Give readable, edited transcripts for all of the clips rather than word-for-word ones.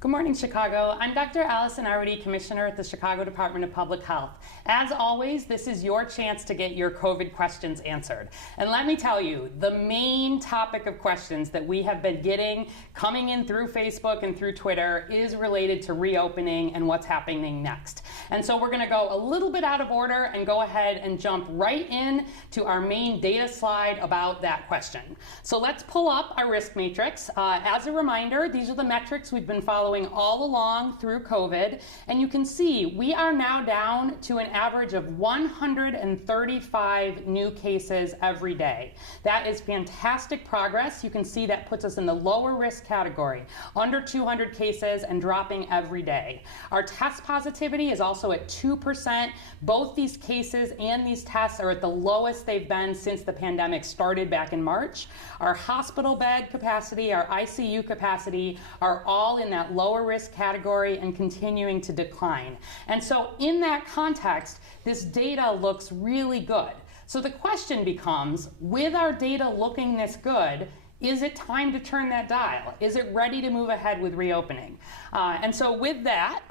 Good morning, Chicago. I'm Dr. Allison Arwady, Commissioner at the Chicago Department of Public Health. As always, this is your chance to get your COVID questions answered. And let me tell you, the main topic of questions that we have been getting coming in through Facebook and through Twitter is related to reopening and what's happening next. And so we're going to go a little bit out of order and go ahead and jump right in to our main data slide about that question. So let's pull up our risk matrix. As a reminder, these are the metrics we've been following all along through COVID, and you can see we are now down to an average of 135 new cases every day. That is fantastic progress. You can see that puts us in the lower risk category, under 200 cases and dropping every day. Our test positivity is also at 2%. Both these cases and these tests are at the lowest they've been since the pandemic started back in March. Our hospital bed capacity, our ICU capacity are all in that lower risk category and continuing to decline. And so in that context, this data looks really good. So the question becomes, with our data looking this good, is it time to turn that dial? Is it ready to move ahead with reopening? And so with that,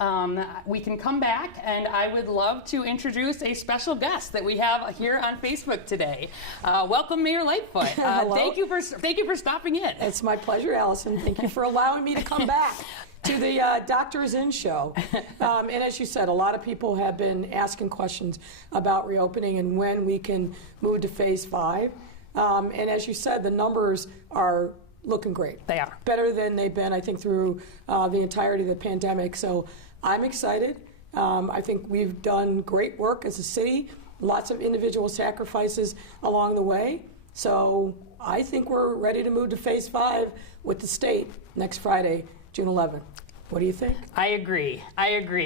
we can come back, and I would love to introduce a special guest that we have here on Facebook today. Welcome, Mayor Lightfoot. Thank you for stopping in. It's my pleasure, Allison. Thank you for allowing me to come back to the Doctor Is In show. And as you said, a lot of people have been asking questions about reopening and when we can move to phase 5. And as you said, the numbers are looking great. They are. Better than they've been, I think, through the entirety of the pandemic. So I'm excited. I think we've done great work as a city, lots of individual sacrifices along the way. So I think we're ready to move to phase 5 with the state next Friday, June 11th. What do you think? I agree.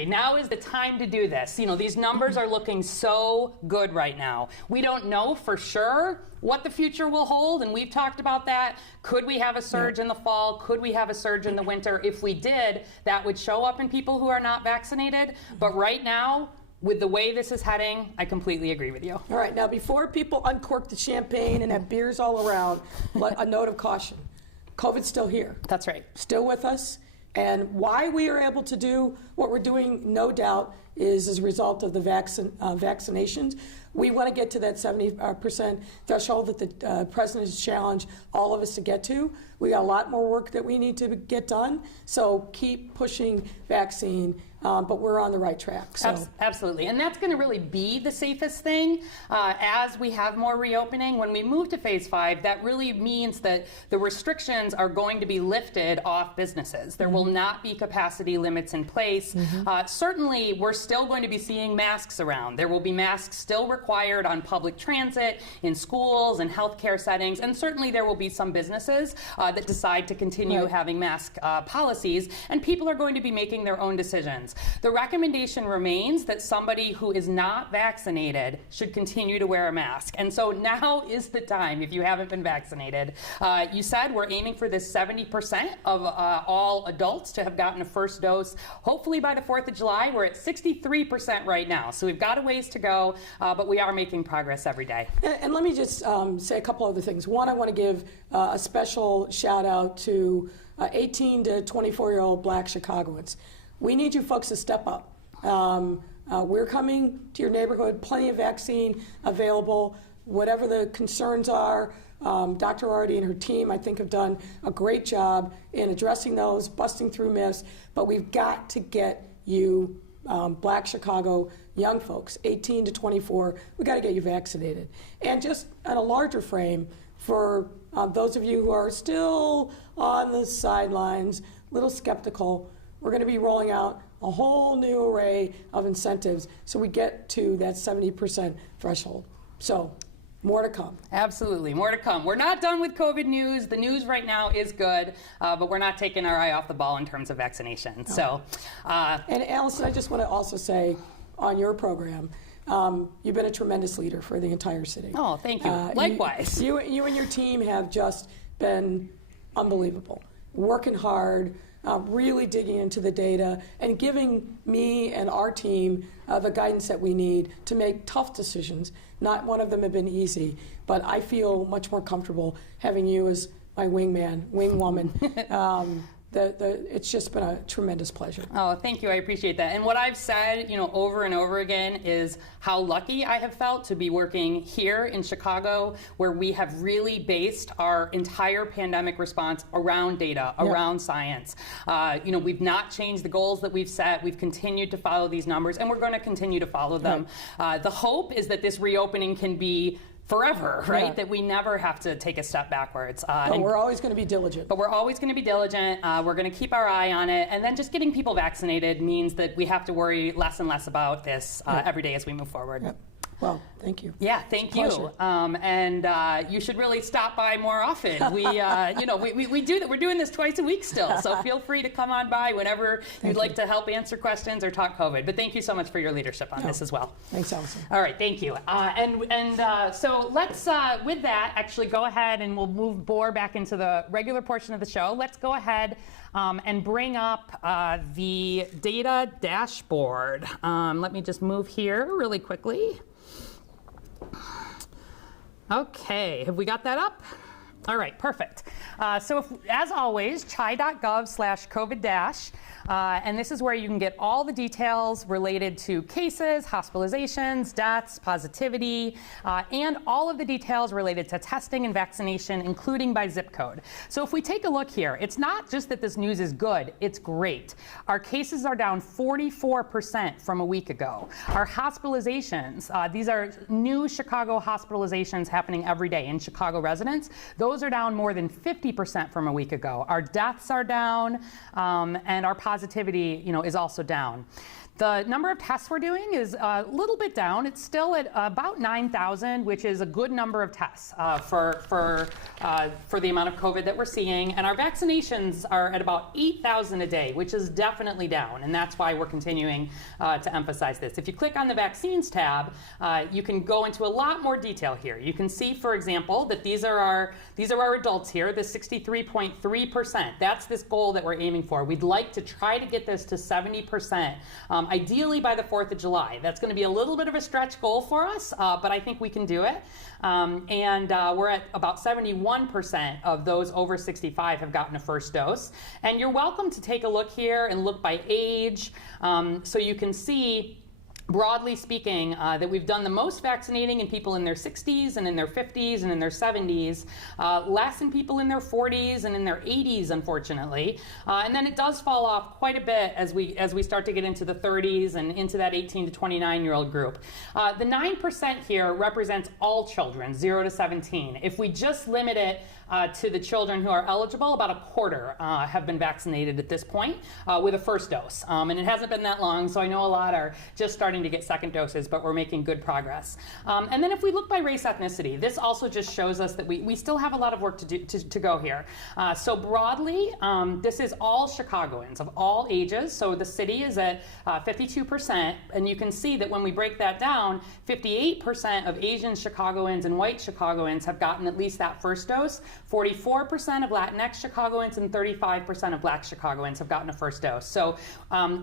Now is the time to do this. You know, these numbers are looking so good right now. We don't know for sure what the future will hold, and we've talked about that. Could we have a surge in the fall? Could we have a surge in the winter? If we did, that would show up in people who are not vaccinated. But right now, with the way this is heading, I completely agree with you. All right, now before people uncork the champagne and have beers all around, a note of caution. COVID's still here. That's right. Still with us. And why we are able to do what we're doing, no doubt, is as a result of the vaccinations. We want to get to that 70% threshold that the president has challenged all of us to get to. We got a lot more work that we need to get done. So keep pushing vaccine, but we're on the right track. So. Absolutely. And that's going to really be the safest thing as we have more reopening. When we move to phase 5, that really means that the restrictions are going to be lifted off businesses. There will not be capacity limits in place. Certainly, we're still going to be seeing masks around. There will be masks still required on public transit, in schools, and healthcare settings, and certainly there will be some businesses that decide to continue having mask policies, and people are going to be making their own decisions. The recommendation remains that somebody who is not vaccinated should continue to wear a mask, and so now is the time if you haven't been vaccinated. You said we're aiming for this 70% of all adults to have gotten a first dose. Hopefully by the 4th of July, we're at 63% right now, so we've got a ways to go, but we are making progress every day. And let me just say a couple other things. One, I want to give a special shout out to 18 to 24-year-old Black Chicagoans. We need you folks to step up. We're coming to your neighborhood, plenty of vaccine available. Whatever the concerns are, Dr. Arwady and her team, I think, have done a great job in addressing those, busting through myths, but we've got to get you Black Chicago young folks, 18 to 24, we got to get you vaccinated. And just on a larger frame, for those of you who are still on the sidelines, a little skeptical, we're going to be rolling out a whole new array of incentives so we get to that 70% threshold. So more to come. Absolutely, more to come. We're not done with COVID news. The news right now is good, but we're not taking our eye off the ball in terms of vaccination. No. So, and Allison, I just want to also say on your program, you've been a tremendous leader for the entire city. Oh, thank you. Likewise. You and your team have just been unbelievable, working hard, really digging into the data and giving me and our team the guidance that we need to make tough decisions. Not one of them have been easy, but I feel much more comfortable having you as my wingman, wingwoman. it's just been a tremendous pleasure. Oh, thank you. I appreciate that. And what I've said, over and over again is how lucky I have felt to be working here in Chicago, where we have really based our entire pandemic response around data, around science. We've not changed the goals that we've set. We've continued to follow these numbers, and we're going to continue to follow them. The hope is that this reopening can be forever, right? Yeah. That we never have to take a step backwards. But we're always going to be diligent. But we're always going to be diligent. We're going to keep our eye on it. And then just getting people vaccinated means that we have to worry less and less about this every day as we move forward. Yep. Well, thank you. Yeah, thank you. And you should really stop by more often. We do that. We're doing this twice a week still. So feel free to come on by whenever you'd like to help answer questions or talk COVID. But thank you so much for your leadership on this as well. Thanks, Allison. All right, thank you. So let's, with that, actually go ahead and we'll move Boar back into the regular portion of the show. Let's go ahead and bring up the data dashboard. Let me just move here really quickly. Okay, have we got that up? All right, perfect. So as always, chi.gov/COVID-, and this is where you can get all the details related to cases, hospitalizations, deaths, positivity, and all of the details related to testing and vaccination, including by zip code. So if we take a look here, it's not just that this news is good, it's great. Our cases are down 44% from a week ago. Our hospitalizations, these are new Chicago hospitalizations happening every day in Chicago residents. Those are down more than 50% from a week ago. Our deaths are down, and our positivity, is also down. The number of tests we're doing is a little bit down. It's still at about 9,000, which is a good number of tests for the amount of COVID that we're seeing. And our vaccinations are at about 8,000 a day, which is definitely down. And that's why we're continuing to emphasize this. If you click on the vaccines tab, you can go into a lot more detail here. You can see, for example, that these are our adults here, the 63.3%. That's this goal that we're aiming for. We'd like to try to get this to 70%. Ideally by the 4th of July. That's going to be a little bit of a stretch goal for us, but I think we can do it. And we're at about 71% of those over 65 have gotten a first dose. And you're welcome to take a look here and look by age, so you can see, broadly speaking, that we've done the most vaccinating in people in their 60s and in their 50s and in their 70s, less in people in their 40s and in their 80s, unfortunately. And then it does fall off quite a bit as we start to get into the 30s and into that 18 to 29-year-old group. The 9% here represents all children, 0 to 17. If we just limit it to the children who are eligible, about a quarter have been vaccinated at this point with a first dose. And it hasn't been that long, so I know a lot are just starting to get second doses, but we're making good progress. And then if we look by race ethnicity, this also just shows us that we still have a lot of work to go here. So broadly, this is all Chicagoans of all ages. So the city is at 52%, and you can see that when we break that down, 58% of Asian Chicagoans and white Chicagoans have gotten at least that first dose. 44% of Latinx Chicagoans and 35% of Black Chicagoans have gotten a first dose. So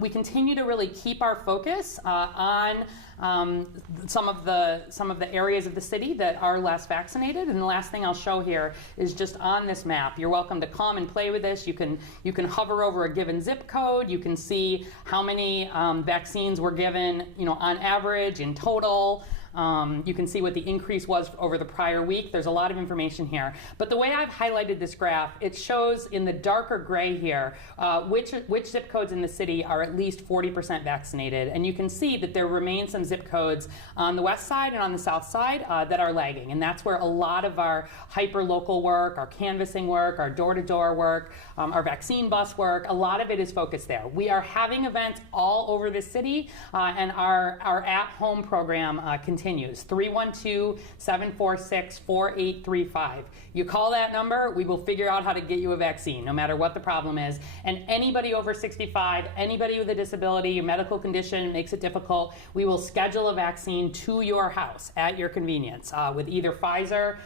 we continue to really keep our focus on some of the areas of the city that are less vaccinated. And the last thing I'll show here is just on this map. You're welcome to come and play with this. You can hover over a given zip code. You can see how many vaccines were given, on average in total. You can see what the increase was over the prior week. There's a lot of information here. But the way I've highlighted this graph, it shows in the darker gray here which zip codes in the city are at least 40% vaccinated. And you can see that there remain some zip codes on the west side and on the south side that are lagging. And that's where a lot of our hyper-local work, our canvassing work, our door-to-door work, our vaccine bus work, a lot of it is focused there. We are having events all over the city, and our at-home program continues. 312-746-4835. You call that number, we will figure out how to get you a vaccine, no matter what the problem is. And anybody over 65, anybody with a disability, a medical condition makes it difficult, we will schedule a vaccine to your house at your convenience with either Pfizer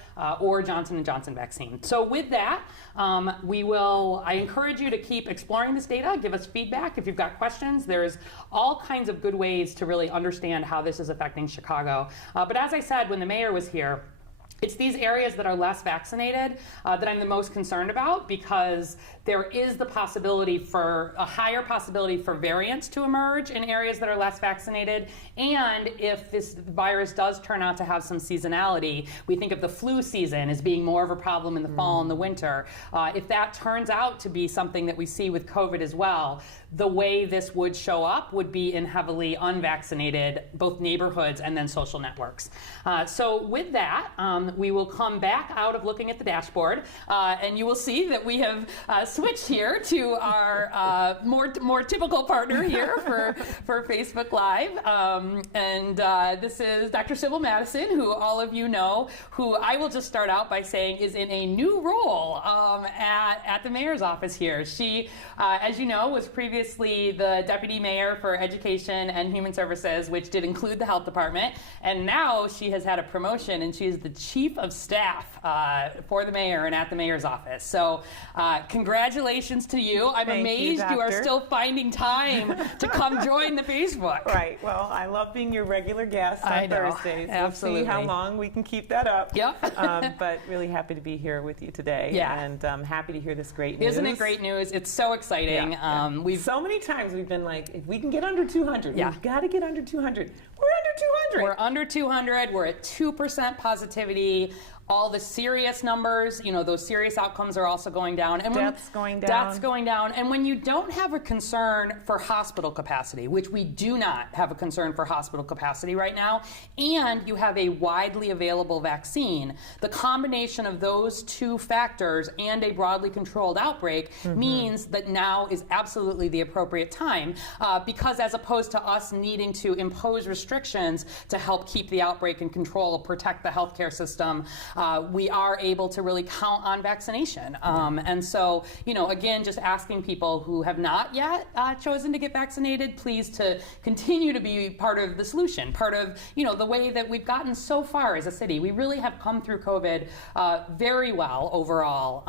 or Johnson & Johnson vaccine. So with that, I encourage you to keep exploring this data, give us feedback if you've got questions. There's all kinds of good ways to really understand how this is affecting Chicago. But as I said, when the mayor was here, it's these areas that are less vaccinated that I'm the most concerned about, because there is the possibility for a higher possibility for variants to emerge in areas that are less vaccinated. And if this virus does turn out to have some seasonality, we think of the flu season as being more of a problem in the fall and the winter. If that turns out to be something that we see with COVID as well, the way this would show up would be in heavily unvaccinated, both neighborhoods and then social networks. So with that, we will come back out of looking at the dashboard, and you will see that we have switched here to our more typical partner here for Facebook Live. This is Dr. Sybil Madison, who all of you know, who I will just start out by saying is in a new role at the mayor's office here. She, as you know, was previously the deputy mayor for education and human services, which did include the health department, and now she has had a promotion and she is the chief of staff for the mayor and at the mayor's office. So congratulations to you. I'm amazed you are still finding time to come join the Facebook. Right. Well, I love being your regular guest on Thursdays. Absolutely. We'll see how long we can keep that up. Yep. But really happy to be here with you today. Yeah. And happy to hear this great news. Isn't it great news? It's so exciting. Yeah. We've so many times we've been like, if we can get under 200, we've got to get under 200. We're under 200. We're under 200. We're at 2% positivity. All the serious numbers, those serious outcomes are also going down. And deaths going down. Deaths going down. And when you don't have a concern for hospital capacity, which we do not have a concern for hospital capacity right now, and you have a widely available vaccine, the combination of those two factors and a broadly controlled outbreak means that now is absolutely the appropriate time, because as opposed to us needing to impose restrictions to help keep the outbreak in control, protect the healthcare system, we are able to really count on vaccination. And so, again, just asking people who have not yet chosen to get vaccinated, please to continue to be part of the solution, part of, the way that we've gotten so far as a city. We really have come through COVID very well overall.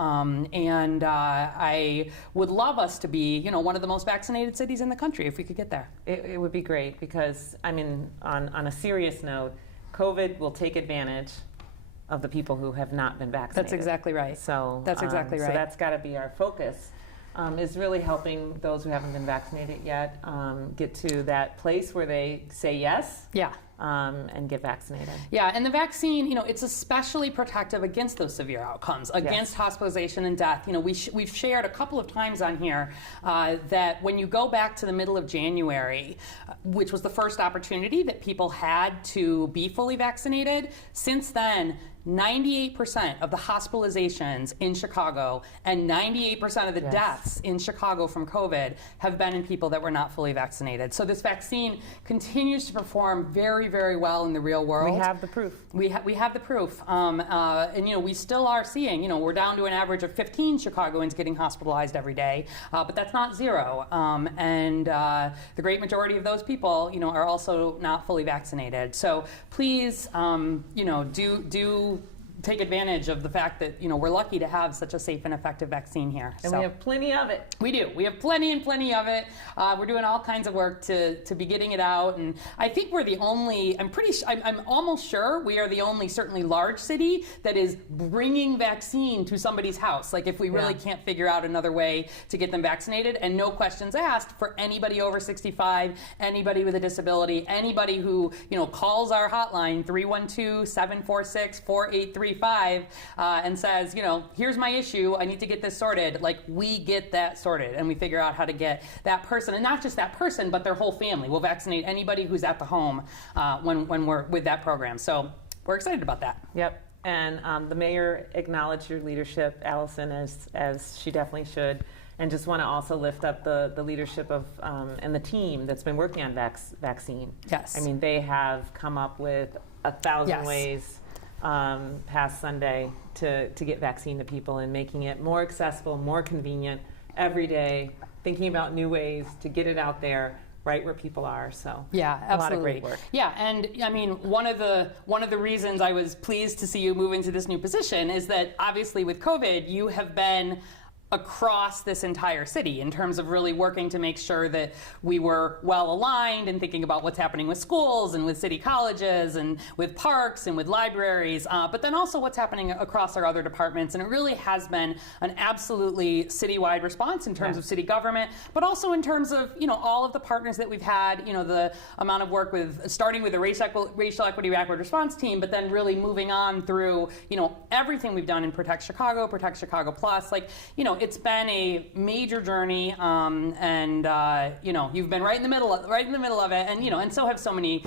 And I would love us to be, one of the most vaccinated cities in the country if we could get there. It would be great because, on a serious note, COVID will take advantage of the people who have not been vaccinated. That's exactly right. So that's exactly right. So that's got to be our focus, is really helping those who haven't been vaccinated yet get to that place where they say yes. Yeah. And get vaccinated. Yeah, and the vaccine, it's especially protective against those severe outcomes, against hospitalization and death. We've shared a couple of times on here that when you go back to the middle of January, which was the first opportunity that people had to be fully vaccinated, since then, 98% of the hospitalizations in Chicago and 98% of the deaths in Chicago from COVID have been in people that were not fully vaccinated. So this vaccine continues to perform very, very well in the real world. We have the proof. We have the proof. And we still are seeing, we're down to an average of 15 Chicagoans getting hospitalized every day, but that's not zero. And the great majority of those people, are also not fully vaccinated. So please, do take advantage of the fact that we're lucky to have such a safe and effective vaccine here. And we have plenty of it. We do. We have plenty and plenty of it. We're doing all kinds of work to be getting it out, and I think we're the only. I'm almost sure we are the only, certainly large city that is bringing vaccine to somebody's house. Like if we really can't figure out another way to get them vaccinated, and no questions asked for anybody over 65, anybody with a disability, anybody who calls our hotline 312-746-4835. And says, here's my issue, I need to get this sorted. Like, we get that sorted, and we figure out how to get that person, and not just that person, but their whole family. We'll vaccinate anybody who's at the home when we're with that program. So we're excited about that. Yep. And the mayor acknowledged your leadership, Allison, as she definitely should. And just want to also lift up the leadership of and the team that's been working on vaccine. Yes. They have come up with 1,000 ways past Sunday to get vaccine to people, and making it more accessible, more convenient every day, thinking about new ways to get it out there right where people are. So yeah, absolutely. A lot of great work. Yeah, and one of the reasons I was pleased to see you move into this new position is that obviously with COVID, you have been across this entire city in terms of really working to make sure that we were well aligned and thinking about what's happening with schools and with city colleges and with parks and with libraries, but then also what's happening across our other departments. And it really has been an absolutely citywide response in terms of city government, but also in terms of, you know, all of the partners that we've had, you know, the amount of work with starting with the racial equity rapid response team, but then really moving on through, you know, everything we've done in Protect Chicago Plus, like, you know, it's been a major journey, you know, you've been right in the middle of it, and you know, and so have so many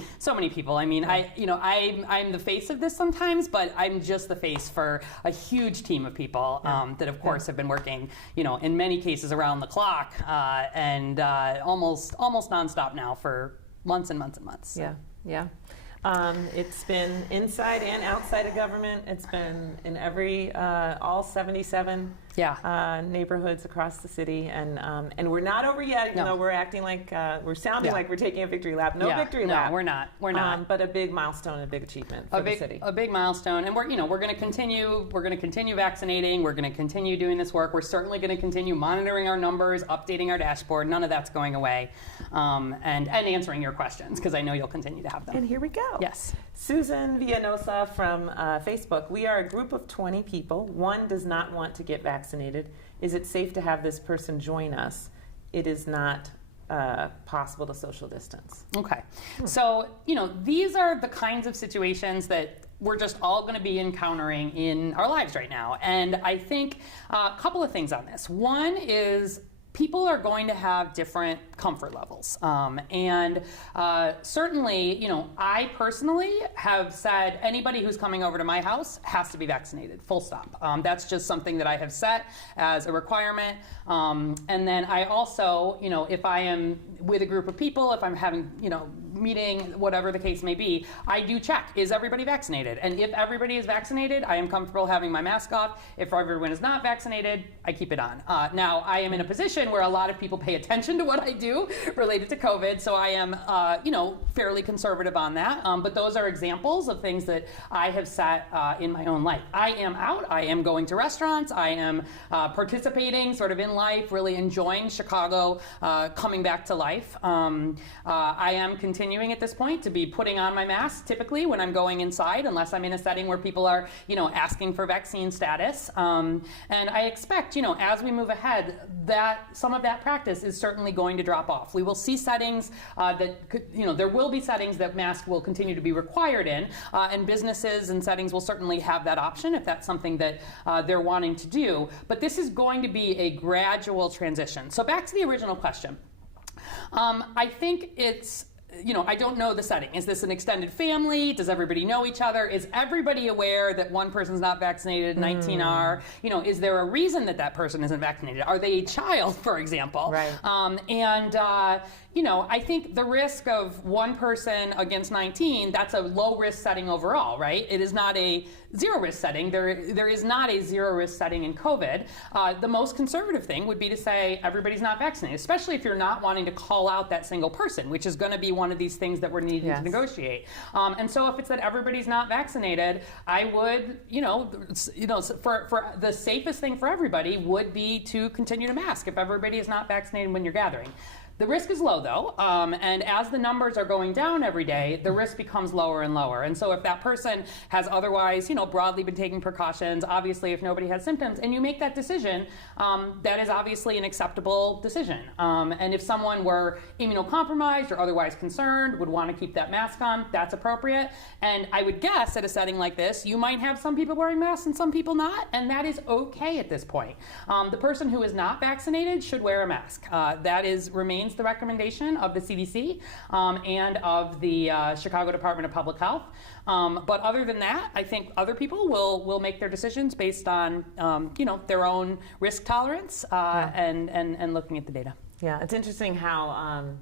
people. I mean, I'm the face of this sometimes, but I'm just the face for a huge team of people that, of course, have been working, you know, in many cases around the clock, and almost nonstop now for months and months and months. So. Yeah. It's been inside and outside of government. It's been in all 77 neighborhoods across the city, and we're not over yet. Even though we're acting like we're sounding like we're taking a victory lap. No victory lap. No, we're not. We're not. But a big milestone, a big achievement for the city. A big milestone, and we're going to continue. We're going to continue vaccinating. We're going to continue doing this work. We're certainly going to continue monitoring our numbers, updating our dashboard. None of that's going away, and answering your questions, because I know you'll continue to have them. And here we go. Yes. Susan Villanosa from Facebook. We are a group of 20 people. One does not want to get vaccinated. Is it safe to have this person join us? It is not possible to social distance. Okay. So, you know, these are the kinds of situations that we're just all going to be encountering in our lives right now. And I think a couple of things on this. One is people are going to have different comfort levels. Certainly, you know, I personally have said anybody who's coming over to my house has to be vaccinated, full stop. That's just something that I have set as a requirement. And then I also, you know, if I am with a group of people, if I'm having, you know, meeting, whatever the case may be, I do check, is everybody vaccinated? And if everybody is vaccinated, I am comfortable having my mask off. If everyone is not vaccinated, I keep it on. Now, I am in a position where a lot of people pay attention to what I do related to COVID, so I am, you know, fairly conservative on that. But those are examples of things that I have set in my own life. I am out. I am going to restaurants. I am participating sort of in life, really enjoying Chicago coming back to life. I am continuing at this point to be putting on my mask typically when I'm going inside, unless I'm in a setting where people are, you know, asking for vaccine status. And I expect, you know, as we move ahead, that some of that practice is certainly going to drop off. We will see settings that could, you know, there will be settings that masks will continue to be required in, and businesses and settings will certainly have that option if that's something that they're wanting to do. But this is going to be a gradual transition. So back to the original question. I think it's, you know, I don't know the setting. Is this an extended family? Does everybody know each other? Is everybody aware that one person's not vaccinated, 19 are? You know, is there a reason that that person isn't vaccinated? Are they a child, for example? Right. You know, I think the risk of one person against 19, that's a low risk setting overall, right? It is not a zero risk setting. There is not a zero risk setting in COVID. The most conservative thing would be to say everybody's not vaccinated, especially if you're not wanting to call out that single person, which is going to be one of these things that we're needing to negotiate. And so if it's that everybody's not vaccinated, I would, for the safest thing for everybody would be to continue to mask if everybody is not vaccinated when you're gathering. The risk is low, though, and as the numbers are going down every day, the risk becomes lower and lower. And so if that person has otherwise, broadly been taking precautions, obviously if nobody has symptoms, and you make that decision, that is obviously an acceptable decision. And if someone were immunocompromised or otherwise concerned, would want to keep that mask on, that's appropriate. And I would guess at a setting like this, you might have some people wearing masks and some people not, and that is okay at this point. The person who is not vaccinated should wear a mask. That remains the recommendation of the CDC and of the Chicago Department of Public Health. But other than that, I think other people will make their decisions based on their own risk tolerance and looking at the data. Yeah, it's interesting how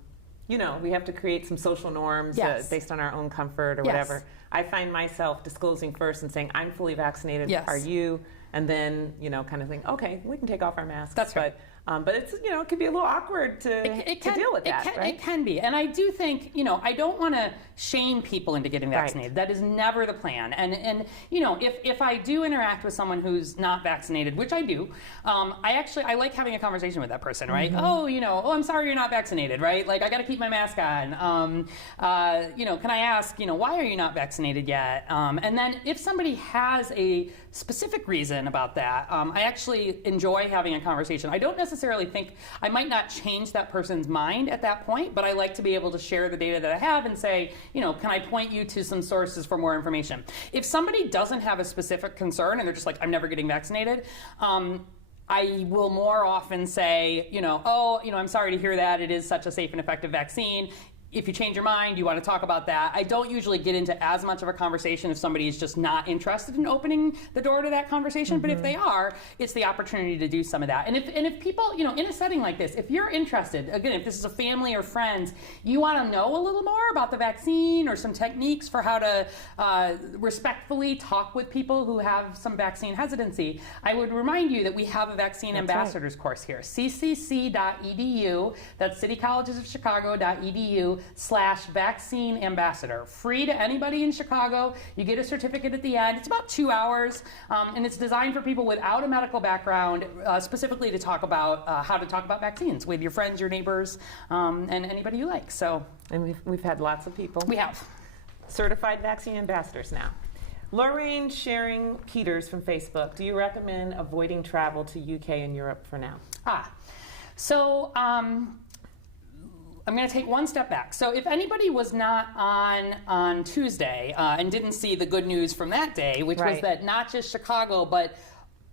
we have to create some social norms based on our own comfort or whatever. I find myself disclosing first and saying, I'm fully vaccinated. Are you? And then, kind of think, okay, we can take off our masks. That's right. But it's, it could be a little awkward to deal with that, right? It can be. And I do think, I don't want to shame people into getting vaccinated. Right. That is never the plan. And if I do interact with someone who's not vaccinated, which I do, I like having a conversation with that person, right? Mm-hmm. I'm sorry you're not vaccinated, right? Like, I got to keep my mask on. Can I ask, why are you not vaccinated yet? And then if somebody has a specific reason about that, I actually enjoy having a conversation. I don't necessarily think, I might not change that person's mind at that point, but I like to be able to share the data that I have and say, can I point you to some sources for more information? If somebody doesn't have a specific concern and they're just like, I'm never getting vaccinated, I will more often say, I'm sorry to hear that. It is such a safe and effective vaccine. If you change your mind, you want to talk about that. I don't usually get into as much of a conversation if somebody is just not interested in opening the door to that conversation. Mm-hmm. But if they are, it's the opportunity to do some of that. And if people, in a setting like this, if you're interested, again, if this is a family or friends, you want to know a little more about the vaccine or some techniques for how to respectfully talk with people who have some vaccine hesitancy, I would remind you that we have a vaccine ambassadors course here, ccc.edu, that's citycollegesofchicago.edu/vaccine ambassador. Free to anybody in Chicago. You get a certificate at the end. It's about 2 hours, and it's designed for people without a medical background, specifically to talk about how to talk about vaccines with your friends, your neighbors, and anybody you like. And we've had lots of people. We have. Certified vaccine ambassadors now. Lorraine Sharing Peters from Facebook. Do you recommend avoiding travel to UK and Europe for now? I'm going to take one step back. So if anybody was not on Tuesday and didn't see the good news from that day, which was that not just Chicago, but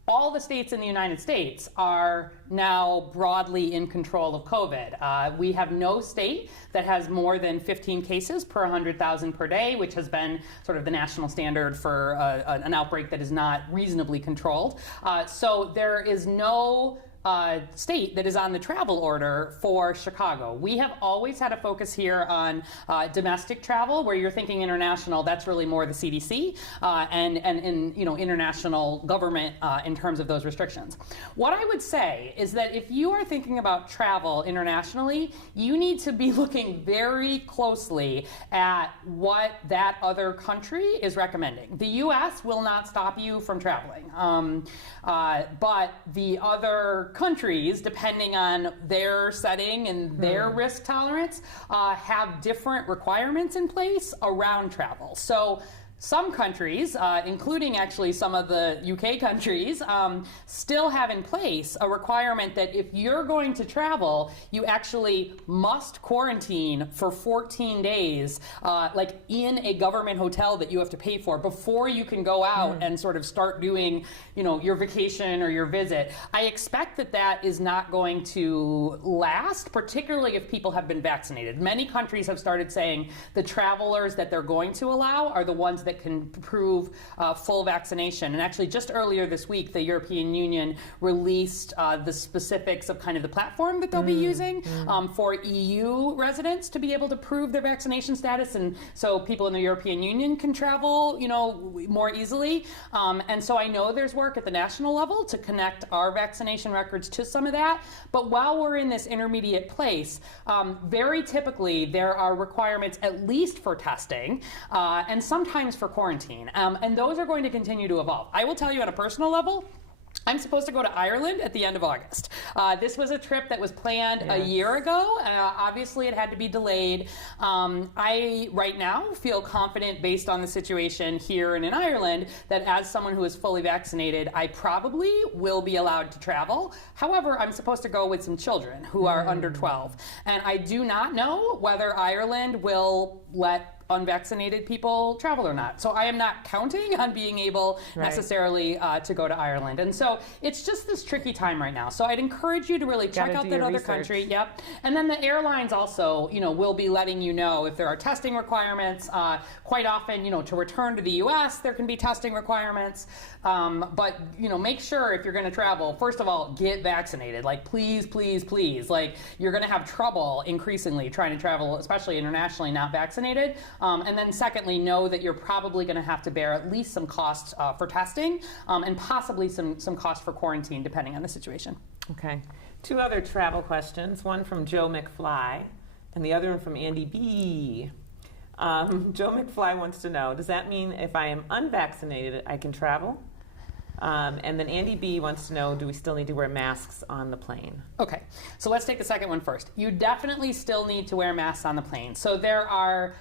all the states in the United States are now broadly in control of COVID. We have no state that has more than 15 cases per 100,000 per day, which has been sort of the national standard for an outbreak that is not reasonably controlled. So there is no state that is on the travel order for Chicago. We have always had a focus here on domestic travel, where you're thinking international. That's really more the CDC and international government in terms of those restrictions. What I would say is that if you are thinking about travel internationally, you need to be looking very closely at what that other country is recommending. The U.S. will not stop you from traveling, but the other countries, depending on their setting and their risk tolerance, have different requirements in place around travel. So some countries, including actually some of the UK countries, still have in place a requirement that if you're going to travel, you actually must quarantine for 14 days, like in a government hotel that you have to pay for before you can go out and sort of start doing, your vacation or your visit. I expect that that is not going to last, particularly if people have been vaccinated. Many countries have started saying the travelers that they're going to allow are the ones that can prove full vaccination. And actually just earlier this week, the European Union released the specifics of kind of the platform that they'll be using for EU residents to be able to prove their vaccination status. And so people in the European Union can travel, more easily. And so I know there's work at the national level to connect our vaccination records to some of that. But while we're in this intermediate place, very typically there are requirements at least for testing and sometimes for quarantine. And those are going to continue to evolve. I will tell you on a personal level, I'm supposed to go to Ireland at the end of August. This was a trip that was planned a year ago. Obviously, it had to be delayed. I, right now, feel confident based on the situation here and in Ireland that as someone who is fully vaccinated, I probably will be allowed to travel. However, I'm supposed to go with some children who are under 12. And I do not know whether Ireland will let unvaccinated people travel or not. So I am not counting on being able necessarily to go to Ireland. And so it's just this tricky time right now. So I'd encourage you to really check out that other country. Yep. And then the airlines also, will be letting you know if there are testing requirements. Quite often, to return to the US, there can be testing requirements. But, make sure if you're going to travel, first of all, get vaccinated. Like, please, please, please. Like, you're going to have trouble increasingly trying to travel, especially internationally, not vaccinated. And then secondly, know that you're probably going to have to bear at least some costs for testing and possibly some cost for quarantine, depending on the situation. Okay. Two other travel questions, one from Joe McFly and the other one from Andy B. Joe McFly wants to know, does that mean if I am unvaccinated, I can travel? And then Andy B wants to know, do we still need to wear masks on the plane? Okay, so let's take the second one first. You definitely still need to wear masks on the plane. So there are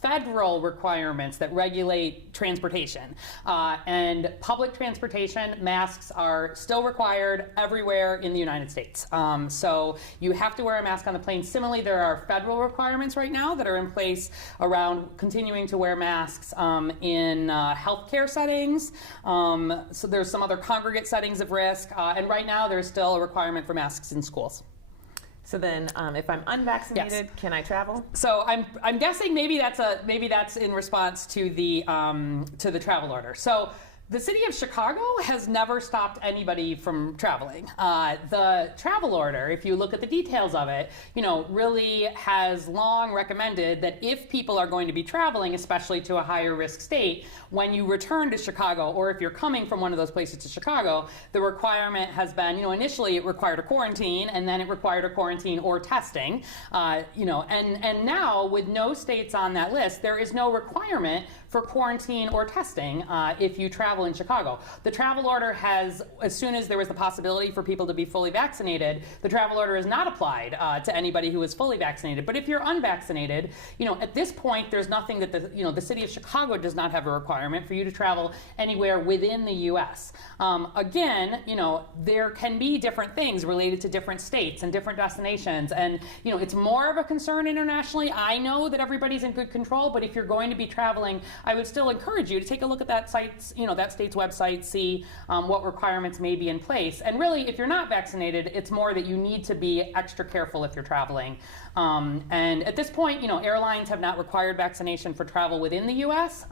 federal requirements that regulate transportation. And public transportation, masks are still required everywhere in the United States. So you have to wear a mask on the plane. Similarly, there are federal requirements right now that are in place around continuing to wear masks in healthcare settings. So there's some other congregate settings of risk. And right now, there's still a requirement for masks in schools. So then, if I'm unvaccinated, can I travel? So I'm guessing maybe that's in response to the travel order. So the city of Chicago has never stopped anybody from traveling. The travel order, if you look at the details of it, really has long recommended that if people are going to be traveling, especially to a higher risk state, when you return to Chicago, or if you're coming from one of those places to Chicago, the requirement has been, initially it required a quarantine, and then it required a quarantine or testing, and now with no states on that list, there is no requirement for quarantine or testing if you travel in Chicago. The travel order has, as soon as there was the possibility for people to be fully vaccinated, the travel order is not applied to anybody who is fully vaccinated. But if you're unvaccinated, at this point, there's nothing that the city of Chicago does not have a requirement for you to travel anywhere within the U.S. Again, there can be different things related to different states and different destinations, and it's more of a concern internationally. I know that everybody's in good control, but if you're going to be traveling, I would still encourage you to take a look at that state's website, see what requirements may be in place. And really, if you're not vaccinated, it's more that you need to be extra careful if you're traveling. And at this point, airlines have not required vaccination for travel within the U.S.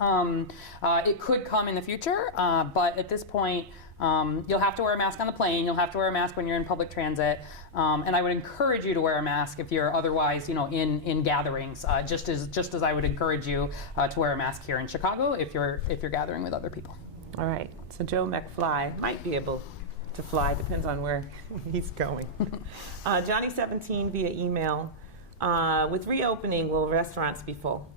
It could come in the future, but at this point, you'll have to wear a mask on the plane. You'll have to wear a mask when you're in public transit. And I would encourage you to wear a mask if you're otherwise, in gatherings, just as I would encourage you to wear a mask here in Chicago if you're gathering with other people. All right. So Joe McFly might be able to fly. Depends on where he's going. Johnny17 via email. With reopening, will restaurants be full?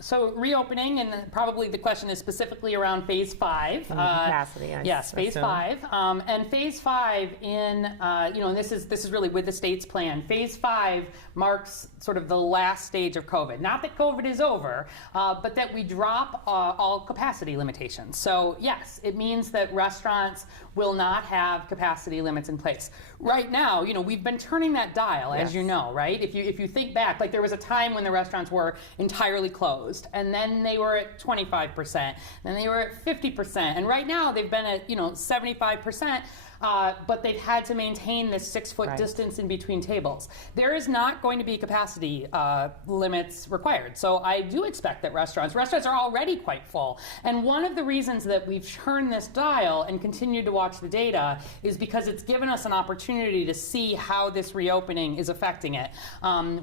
So reopening, and probably the question is specifically around phase 5. Capacity, yes, phase 5. And phase 5 and this is really with the state's plan. Phase 5 marks sort of the last stage of COVID. Not that COVID is over, but that we drop all capacity limitations. So yes, it means that restaurants will not have capacity limits in place. Right now, we've been turning that dial, as you know, right? If you think back, like there was a time when the restaurants were entirely closed, and then they were at 25%, then they were at 50%, and right now they've been at 75%. But they've had to maintain this 6-foot distance in between tables. There is not going to be capacity limits required. So I do expect that restaurants are already quite full. And one of the reasons that we've turned this dial and continued to watch the data is because it's given us an opportunity to see how this reopening is affecting it.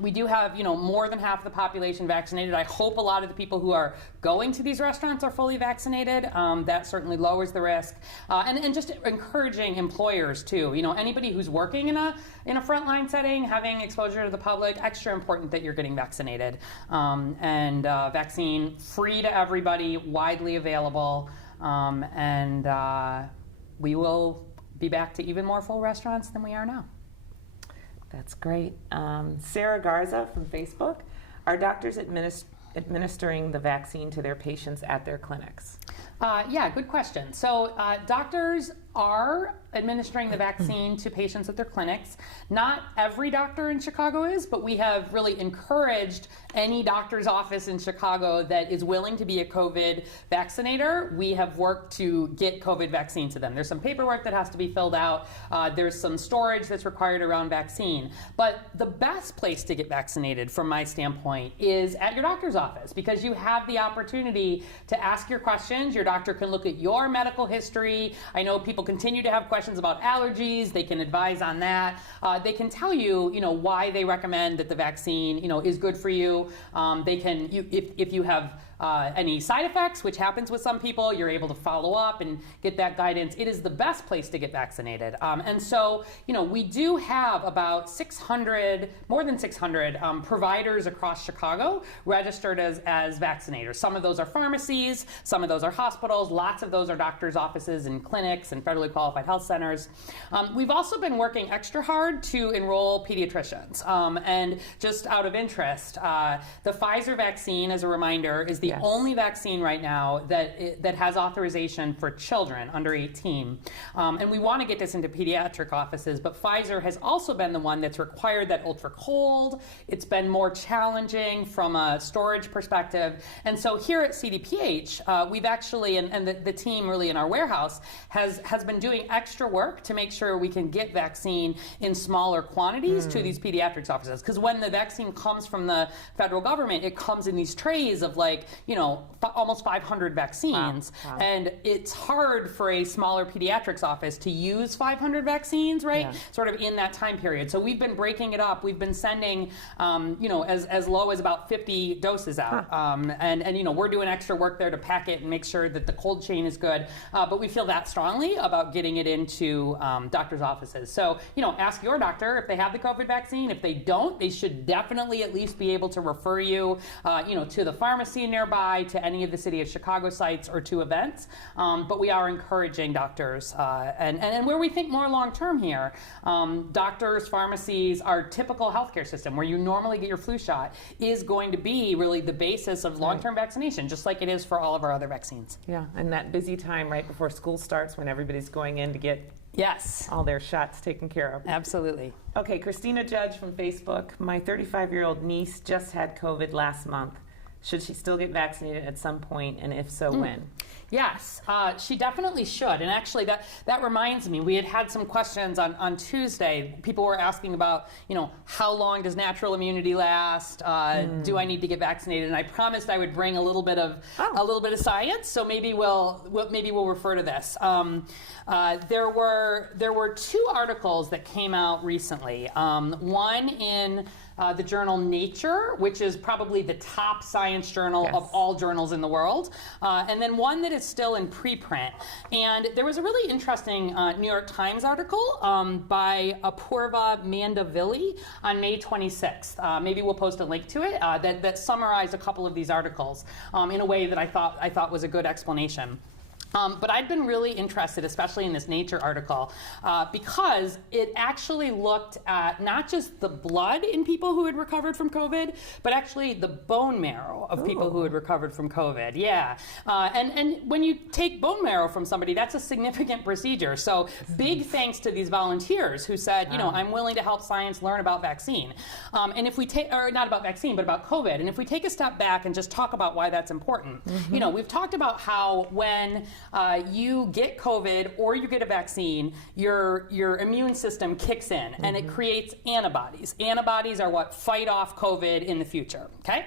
We do have, more than half the population vaccinated. I hope a lot of the people who are going to these restaurants are fully vaccinated. That certainly lowers the risk. And just encouraging employers too. Anybody who's working in a frontline setting, having exposure to the public, extra important that you're getting vaccinated. And vaccine free to everybody, widely available, and we will be back to even more full restaurants than we are now. That's great. Sarah Garza from Facebook. Are doctors administering the vaccine to their patients at their clinics? Yeah, good question. So doctors are administering the vaccine to patients at their clinics. Not every doctor in Chicago is, but we have really encouraged any doctor's office in Chicago that is willing to be a COVID vaccinator. We have worked to get COVID vaccine to them. There's some paperwork that has to be filled out. There's some storage that's required around vaccine. But the best place to get vaccinated, from my standpoint, is at your doctor's office, because you have the opportunity to ask your questions. Your doctor can look at your medical history. I know people continue to have questions about allergies. They can advise on that. They can tell you, why they recommend that the vaccine, is good for you. They can, if you have any side effects, which happens with some people. You're able to follow up and get that guidance. It is the best place to get vaccinated. And so, we do have about 600, more than 600 providers across Chicago registered as vaccinators. Some of those are pharmacies, some of those are hospitals, lots of those are doctors' offices and clinics and federally qualified health centers. We've also been working extra hard to enroll pediatricians. And just out of interest, the Pfizer vaccine, as a reminder, is the only vaccine right now that has authorization for children under 18. And we want to get this into pediatric offices, but Pfizer has also been the one that's required that ultra cold. It's been more challenging from a storage perspective. And so here at CDPH, we've actually, and the team really in our warehouse has been doing extra work to make sure we can get vaccine in smaller quantities to these pediatrics offices. Because when the vaccine comes from the federal government, it comes in these trays of almost 500 vaccines. Wow. And it's hard for a smaller pediatrics office to use 500 vaccines, right? Yeah. Sort of in that time period. So we've been breaking it up. We've been sending, as low as about 50 doses out. And we're doing extra work there to pack it and make sure that the cold chain is good. But we feel that strongly about getting it into doctors' offices. So, ask your doctor if they have the COVID vaccine. If they don't, they should definitely at least be able to refer you, to the pharmacy nearby, to any of the City of Chicago sites, or to events. But we are encouraging doctors, and where we think more long-term here, doctors, pharmacies, our typical healthcare system, where you normally get your flu shot, is going to be really the basis of long-term vaccination, just like it is for all of our other vaccines. Yeah, and that busy time right before school starts when everybody's going in to get all their shots taken care of. Absolutely. Okay, Christina Judge from Facebook. My 35-year-old niece just had COVID last month. Should she still get vaccinated at some point, and if so, when? Yes, she definitely should. And actually, that reminds me, we had some questions on Tuesday. People were asking about, how long does natural immunity last? Do I need to get vaccinated? And I promised I would bring a little bit of science. So maybe we'll refer to this. There were two articles that came out recently. One in the journal Nature, which is probably the top science journal of all journals in the world, and then one that is still in preprint. And there was a really interesting New York Times article by Apurva Mandavili on May 26th. Maybe we'll post a link to it that summarized a couple of these articles in a way that I thought was a good explanation. But I'd been really interested, especially in this Nature article, because it actually looked at not just the blood in people who had recovered from COVID, but actually the bone marrow of people who had recovered from COVID. Yeah. And when you take bone marrow from somebody, that's a significant procedure. So big thanks to these volunteers who said, I'm willing to help science learn about vaccine. And if we take, or not about vaccine, but about COVID. And if we take a step back and just talk about why that's important, we've talked about how when you get COVID or you get a vaccine, your immune system kicks in and it creates antibodies. Antibodies are what fight off COVID in the future, okay?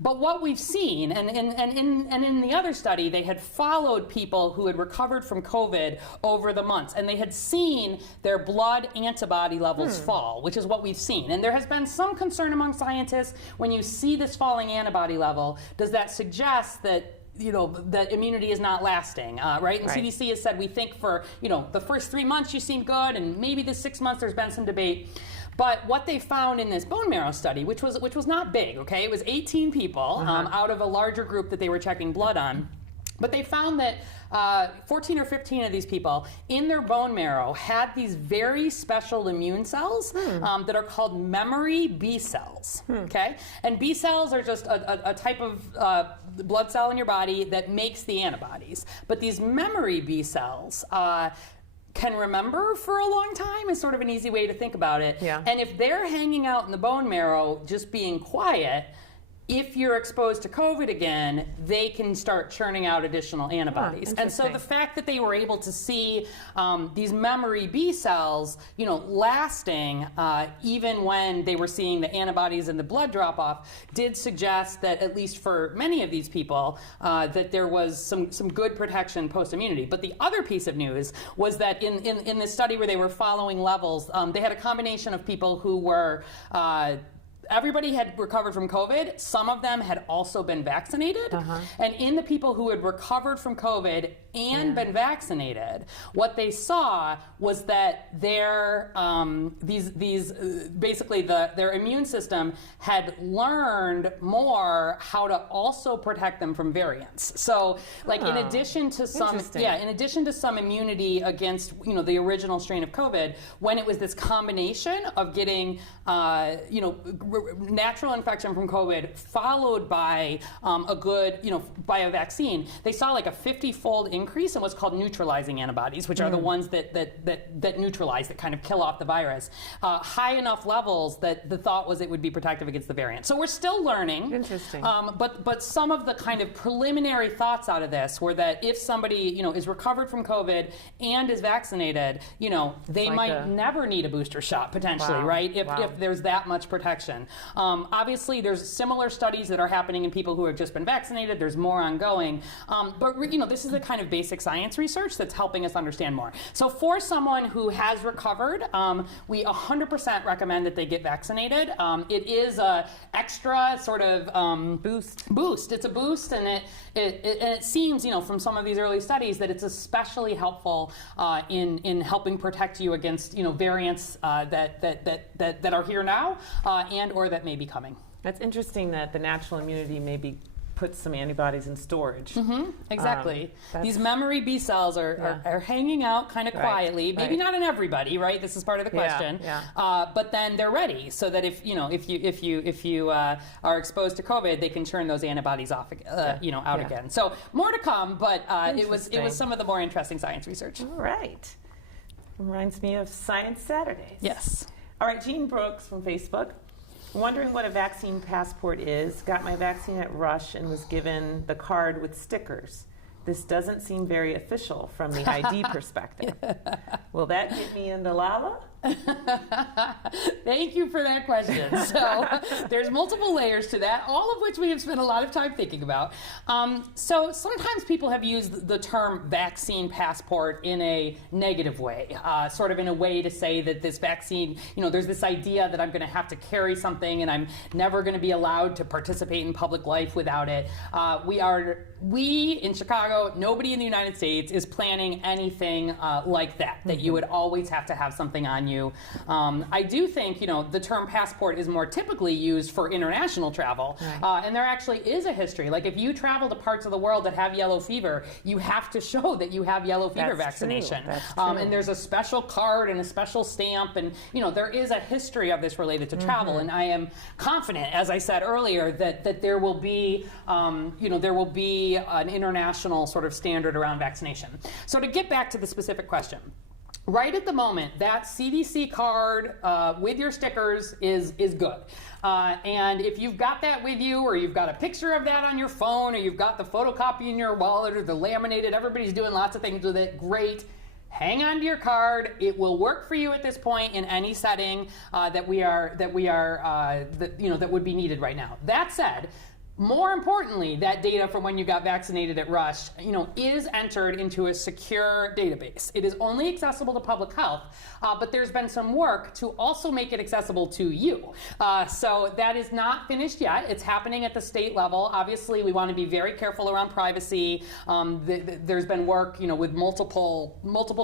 But what we've seen, and in the other study, they had followed people who had recovered from COVID over the months, and they had seen their blood antibody levels fall, which is what we've seen. And there has been some concern among scientists when you see this falling antibody level, does that suggest that that immunity is not lasting, right? And CDC has said we think for, the first 3 months you seem good, and maybe the 6 months there's been some debate. But what they found in this bone marrow study, which was not big, okay? It was 18 people out of a larger group that they were checking blood on. But they found that 14 or 15 of these people in their bone marrow had these very special immune cells that are called memory B cells, okay? And B cells are just a type of blood cell in your body that makes the antibodies. But these memory B cells can remember for a long time is sort of an easy way to think about it. Yeah. And if they're hanging out in the bone marrow just being quiet, if you're exposed to COVID again, they can start churning out additional antibodies. And so the fact that they were able to see these memory B cells, lasting even when they were seeing the antibodies and the blood drop off, did suggest that at least for many of these people, that there was some good protection post-immunity. But the other piece of news was that in this study where they were following levels, they had a combination of people who were everybody had recovered from COVID. Some of them had also been vaccinated. And in the people who had recovered from COVID and been vaccinated, what they saw was that their basically their immune system had learned more how to also protect them from variants. So, like in addition to some immunity against the original strain of COVID, when it was this combination of getting natural infection from COVID followed by by a vaccine, they saw like a 50-fold increase in what's called neutralizing antibodies, which are the ones that neutralize, that kind of kill off the virus. High enough levels that the thought was it would be protective against the variant. So we're still learning. Interesting. But some of the kind of preliminary thoughts out of this were that if somebody is recovered from COVID and is vaccinated, they might never need a booster shot potentially, right? If there's that much protection. Obviously, there's similar studies that are happening in people who have just been vaccinated. There's more ongoing. But this is the kind of basic science research that's helping us understand more. So for someone who has recovered, we 100% recommend that they get vaccinated. It is a extra sort of boost. It's a boost, and it seems, from some of these early studies that it's especially helpful in helping protect you against, variants that are here now and or that may be coming. That's interesting that the natural immunity maybe puts some antibodies in storage. Exactly. These memory B cells are hanging out kind of quietly. Maybe not in everybody, right? This is part of the question. But then they're ready, so that if you are exposed to COVID, they can turn those antibodies off, out again. So more to come, but it was some of the more interesting science research. All right. Reminds me of Science Saturdays. Yes. All right, Jean Brooks from Facebook. Wondering what a vaccine passport is. Got my vaccine at Rush and was given the card with stickers. This doesn't seem very official from the ID perspective. Will that get me into Lala? Thank you for that question. So there's multiple layers to that, all of which we have spent a lot of time thinking about. So sometimes people have used the term vaccine passport in a negative way, sort of in a way to say that this vaccine, there's this idea that I'm going to have to carry something and I'm never going to be allowed to participate in public life without it. We in Chicago, nobody in the United States is planning anything like that you would always have to have something on you. I do think, the term passport is more typically used for international travel. Right. And there actually is a history. Like if you travel to parts of the world that have yellow fever, you have to show that you have yellow fever vaccination. That's true. And there's a special card and a special stamp. And, there is a history of this related to travel. And I am confident, as I said earlier, that there will be, an international sort of standard around vaccination. So to get back to the specific question, right at the moment, that CDC card with your stickers is good. And if you've got that with you, or you've got a picture of that on your phone, or you've got the photocopy in your wallet, or the laminated, everybody's doing lots of things with it, great. Hang on to your card. It will work for you at this point in any setting that would be needed right now. That said, more importantly, that data from when you got vaccinated at Rush, is entered into a secure database. It is only accessible to public health, but there's been some work to also make it accessible to you. So that is not finished yet. It's happening at the state level. Obviously, we want to be very careful around privacy. There's been work, with multiple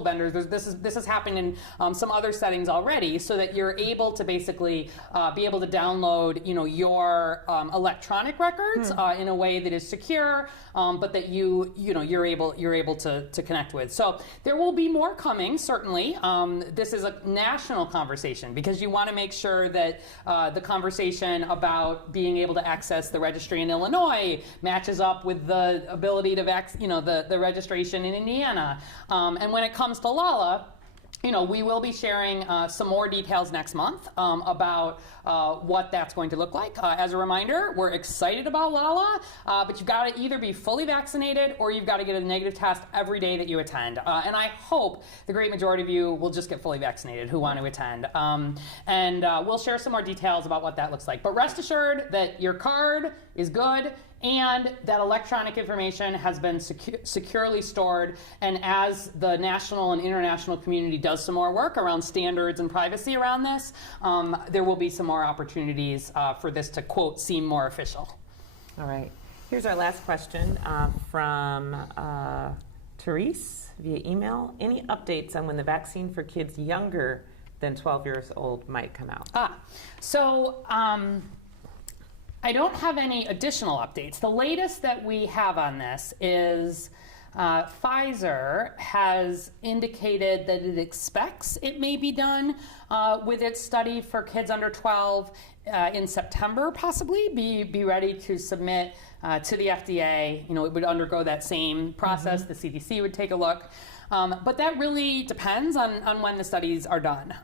vendors. This has happened in some other settings already, so that you're able to basically be able to download, your electronic records in a way that is secure, but that you're able to connect with. So there will be more coming, certainly. This is a national conversation, because you want to make sure that the conversation about being able to access the registry in Illinois matches up with the ability to the registration in Indiana. And when it comes to Lala, we will be sharing some more details next month about what that's going to look like. As a reminder, we're excited about Lala, but you've got to either be fully vaccinated or you've got to get a negative test every day that you attend. And I hope the great majority of you will just get fully vaccinated who want to attend. And we'll share some more details about what that looks like. But rest assured that your card is good, and that electronic information has been securely stored. And as the national and international community does some more work around standards and privacy around this, there will be some more opportunities for this to, quote, seem more official. All right. Here's our last question from Therese via email. Any updates on when the vaccine for kids younger than 12 years old might come out? So I don't have any additional updates. The latest that we have on this is Pfizer has indicated that it expects it may be done with its study for kids under 12 in September, possibly, be ready to submit to the FDA. You know, it would undergo that same process. The CDC would take a look. But that really depends on when the studies are done.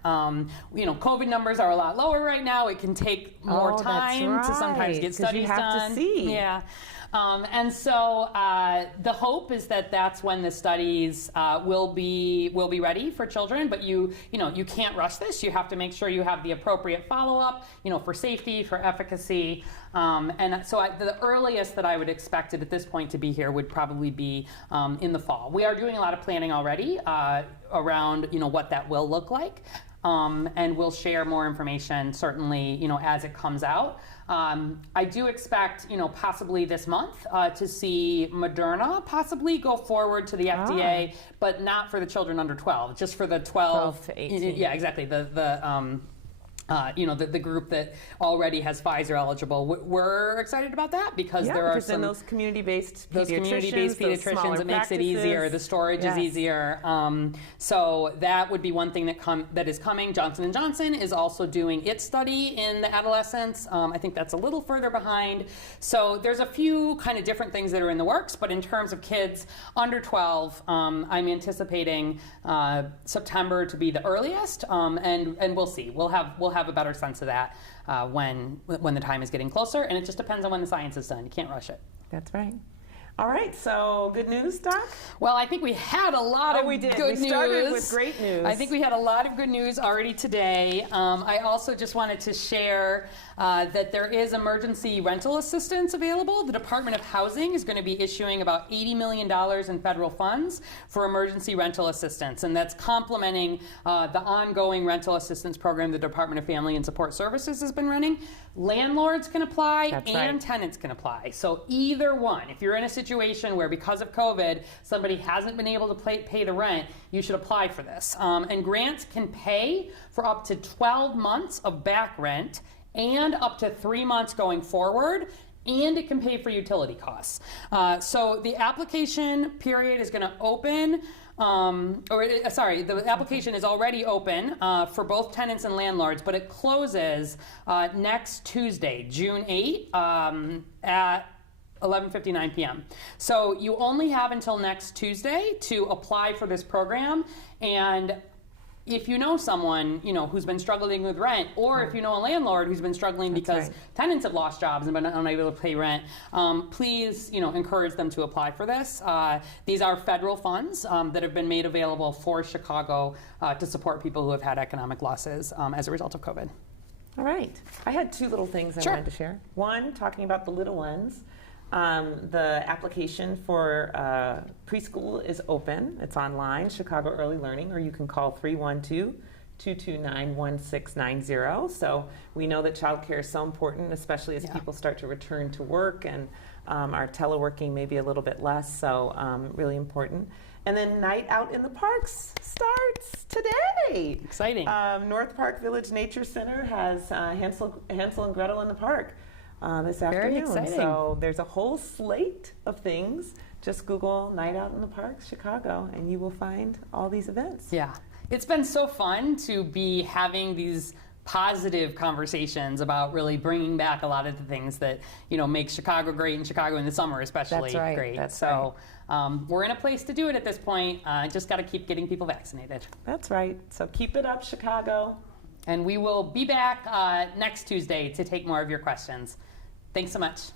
You know, COVID numbers are a lot lower right now. It can take more time to sometimes get studies done. To see. Yeah. And so the hope is that that's when the studies will be ready for children. But you can't rush this. You have to make sure you have the appropriate follow-up, you know, for safety, for efficacy. And so the earliest that I would expect it at this point to be here would probably be in the fall. We are doing a lot of planning already around, you know, what that will look like. And we'll share more information certainly, you know, as it comes out. I do expect, you know, possibly this month to see Moderna possibly go forward to the FDA, but not for the children under 12, just for the 12 to 18. Yeah, exactly. You know, the group that already has Pfizer eligible. We're excited about that because there are some those community-based pediatricians. It makes it easier. The storage is easier. So that would be one thing that is coming. Johnson & Johnson is also doing its study in the adolescents. I think that's a little further behind. So there's a few kind of different things that are in the works. But in terms of kids under 12, I'm anticipating September to be the earliest, and we'll see. We'll have a better sense of that when the time is getting closer, and it just depends on when the science is done. You can't rush it. That's right. All right, so good news, Doc? Well, I think we had a lot of good news. We started with great news. I think we had a lot of good news already today. I also just wanted to share that there is emergency rental assistance available. The Department of Housing is going to be issuing about $80 million in federal funds for emergency rental assistance, and that's complementing the ongoing rental assistance program the Department of Family and Support Services has been running. Landlords can apply and tenants can apply. So either one, if you're in a situation where because of COVID, somebody hasn't been able to pay the rent, you should apply for this. And grants can pay for up to 12 months of back rent and up to 3 months going forward, and it can pay for utility costs. So the application period is going to open, the application is already open for both tenants and landlords, but it closes next Tuesday, June 8, at 11:59 p.m. So you only have until next Tuesday to apply for this program, and if you know someone, you know, who's been struggling with rent, or if you know a landlord who's been struggling because tenants have lost jobs and been unable to pay rent, please, you know, encourage them to apply for this. These are federal funds that have been made available for Chicago to support people who have had economic losses as a result of COVID. All right. I had two little things I wanted to share. One, talking about the little ones. The application for preschool is open. It's online, Chicago Early Learning, or you can call 312-229-1690. So we know that childcare is so important, especially as people start to return to work and our teleworking may be a little bit less, so really important. And then Night Out in the Parks starts today. Exciting. North Park Village Nature Center has Hansel and Gretel in the park. This afternoon. Very exciting. So there's a whole slate of things. Just Google Night Out in the Parks, Chicago, and you will find all these events. Yeah. It's been so fun to be having these positive conversations about really bringing back a lot of the things that, you know, make Chicago great, and Chicago in the summer especially great. So we're in a place to do it at this point. Just got to keep getting people vaccinated. That's right. So keep it up, Chicago. And we will be back next Tuesday to take more of your questions. Thanks so much.